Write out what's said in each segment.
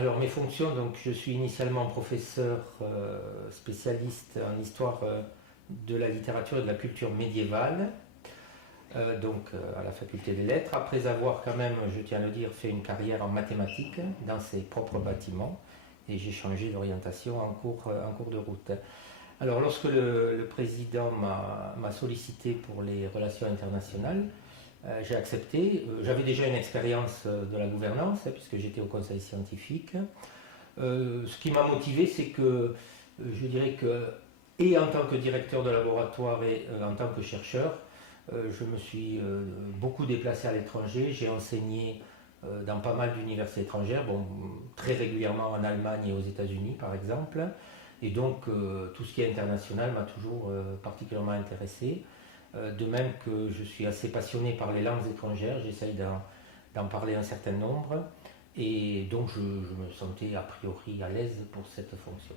Alors mes fonctions, donc je suis initialement professeur spécialiste en histoire de la littérature et de la culture médiévale, à la faculté des lettres, après avoir quand même, je tiens à le dire, fait une carrière en mathématiques dans ses propres bâtiments, et j'ai changé d'orientation en cours de route. Alors lorsque le président m'a sollicité pour les relations internationales, j'ai accepté. J'avais déjà une expérience de la gouvernance, puisque j'étais au conseil scientifique. Ce qui m'a motivé, c'est que je dirais que, et en tant que directeur de laboratoire et en tant que chercheur, je me suis beaucoup déplacé à l'étranger. J'ai enseigné dans pas mal d'universités étrangères, bon, très régulièrement en Allemagne et aux États-Unis par exemple. Et donc tout ce qui est international m'a toujours particulièrement intéressé. De même que je suis assez passionné par les langues étrangères, j'essaye d'en parler un certain nombre. Et donc je me sentais a priori à l'aise pour cette fonction.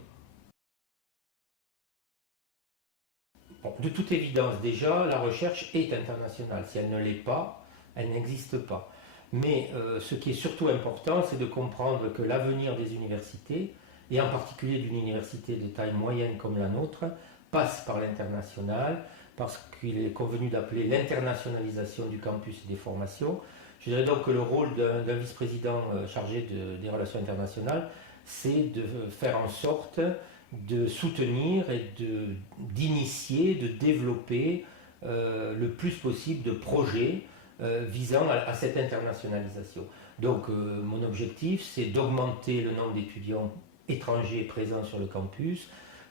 Bon, de toute évidence, déjà, la recherche est internationale. Si elle ne l'est pas, elle n'existe pas. Mais ce qui est surtout important, c'est de comprendre que l'avenir des universités, et en particulier d'une université de taille moyenne comme la nôtre, passe par l'international, parce qu'il est convenu d'appeler l'internationalisation du campus et des formations. Je dirais donc que le rôle d'un vice-président chargé des relations internationales, c'est de faire en sorte de soutenir et d'initier, de développer le plus possible de projets visant à cette internationalisation. Donc mon objectif, c'est d'augmenter le nombre d'étudiants étrangers présents sur le campus,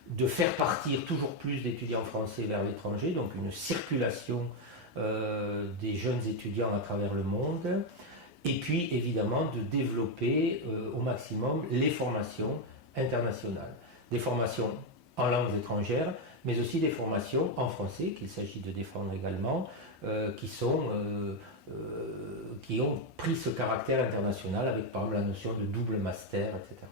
de faire partir toujours plus d'étudiants français vers l'étranger, donc une circulation des jeunes étudiants à travers le monde, et puis évidemment de développer au maximum les formations internationales. Des formations en langues étrangères, mais aussi des formations en français, qu'il s'agit de défendre également, qui ont pris ce caractère international avec par exemple la notion de double master, etc.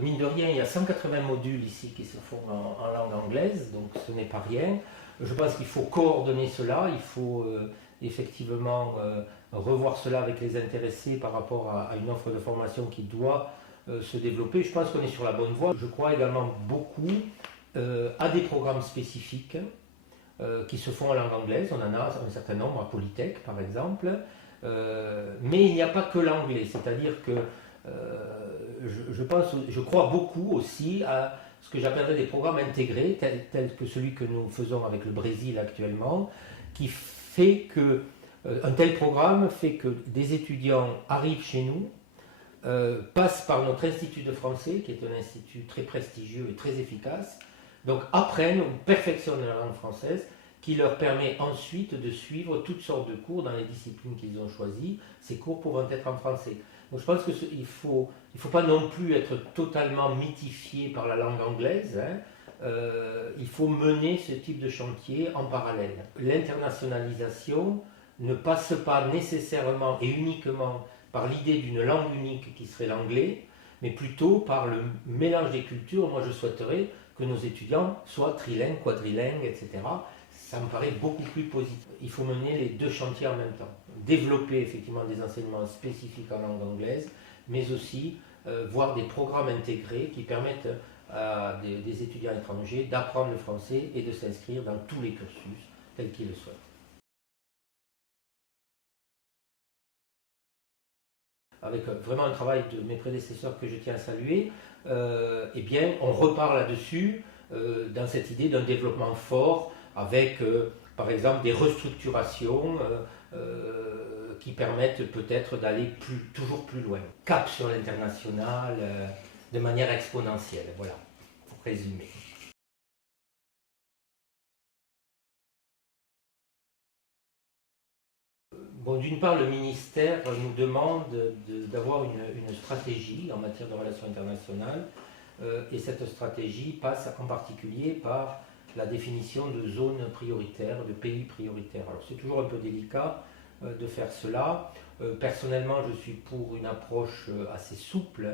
Mine de rien, il y a 180 modules ici qui se font en langue anglaise, donc ce n'est pas rien. Je pense qu'il faut coordonner cela, il faut effectivement revoir cela avec les intéressés par rapport à une offre de formation qui doit se développer. Je pense qu'on est sur la bonne voie. Je crois également beaucoup à des programmes spécifiques qui se font en langue anglaise. On en a un certain nombre à Polytech par exemple, mais il n'y a pas que l'anglais, c'est-à-dire que je crois beaucoup aussi à ce que j'appellerais des programmes intégrés, tels que celui que nous faisons avec le Brésil actuellement, qui fait que un tel programme fait que des étudiants arrivent chez nous, passent par notre institut de français, qui est un institut très prestigieux et très efficace, donc apprennent ou perfectionnent la langue française, qui leur permet ensuite de suivre toutes sortes de cours dans les disciplines qu'ils ont choisies, ces cours pouvant être en français. Donc je pense qu'il ne faut pas non plus être totalement mythifié par la langue anglaise, hein. Il faut mener ce type de chantier en parallèle. L'internationalisation ne passe pas nécessairement et uniquement par l'idée d'une langue unique qui serait l'anglais, mais plutôt par le mélange des cultures. Moi je souhaiterais que nos étudiants soient trilingues, quadrilingues, etc. Ça me paraît beaucoup plus positif. Il faut mener les deux chantiers en même temps. Développer effectivement des enseignements spécifiques en langue anglaise, mais aussi voir des programmes intégrés qui permettent à des étudiants étrangers d'apprendre le français et de s'inscrire dans tous les cursus tels qu'ils le souhaitent. Avec vraiment un travail de mes prédécesseurs que je tiens à saluer, eh bien, on repart là-dessus dans cette idée d'un développement fort avec, par exemple, des restructurations qui permettent peut-être d'aller toujours plus loin. Cap sur l'international de manière exponentielle, voilà, pour résumer. Bon, d'une part, le ministère nous demande d'avoir une stratégie en matière de relations internationales, et cette stratégie passe en particulier par la définition de zones prioritaires, de pays prioritaires. Alors c'est toujours un peu délicat de faire cela. Personnellement, je suis pour une approche assez souple,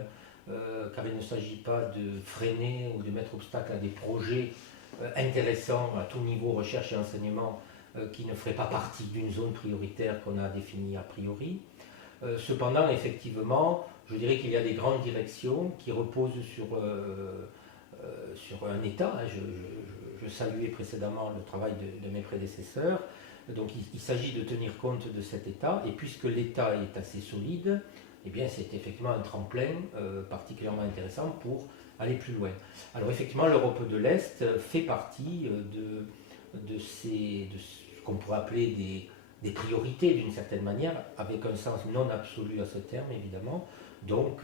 car il ne s'agit pas de freiner ou de mettre obstacle à des projets intéressants à tout niveau, recherche et enseignement, qui ne feraient pas partie d'une zone prioritaire qu'on a définie a priori. Cependant, effectivement, je dirais qu'il y a des grandes directions qui reposent sur un État. Je saluais précédemment le travail de mes prédécesseurs. Donc il s'agit de tenir compte de cet État, et puisque l'État est assez solide, eh bien c'est effectivement un tremplin particulièrement intéressant pour aller plus loin. Alors effectivement, l'Europe de l'Est fait partie de ce qu'on pourrait appeler des priorités d'une certaine manière, avec un sens non absolu à ce terme évidemment. Donc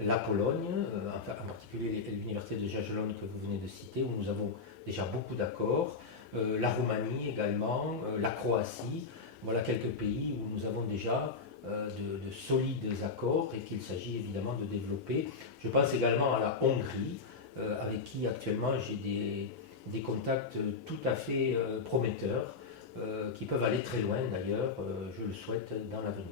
la Pologne, en particulier l'université de Jagiellon que vous venez de citer, où nous avons déjà beaucoup d'accords, la Roumanie également, la Croatie, voilà quelques pays où nous avons déjà de solides accords et qu'il s'agit évidemment de développer. Je pense également à la Hongrie, avec qui actuellement j'ai des contacts tout à fait prometteurs, qui peuvent aller très loin d'ailleurs, je le souhaite, dans l'avenir.